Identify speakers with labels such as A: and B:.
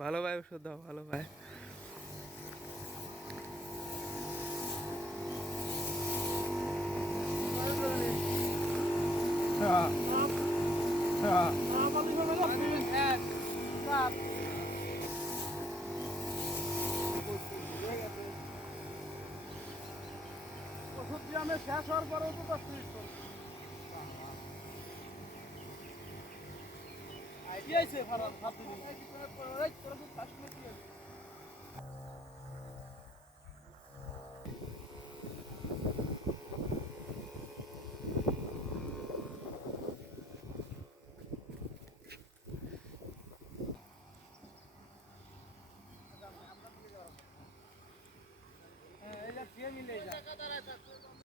A: ভালো ভাই শুদ্ধ ভালো ভাই।
B: হ্যাঁ হ্যাঁ। ওষুধ দিয়ে আমি শেষ হওয়ার পরেও তো দশ মিনিট চলছে। আইডিয়া আছে ভাড়া ভাত। এই, তোরা তো পাঁচ মিনিট।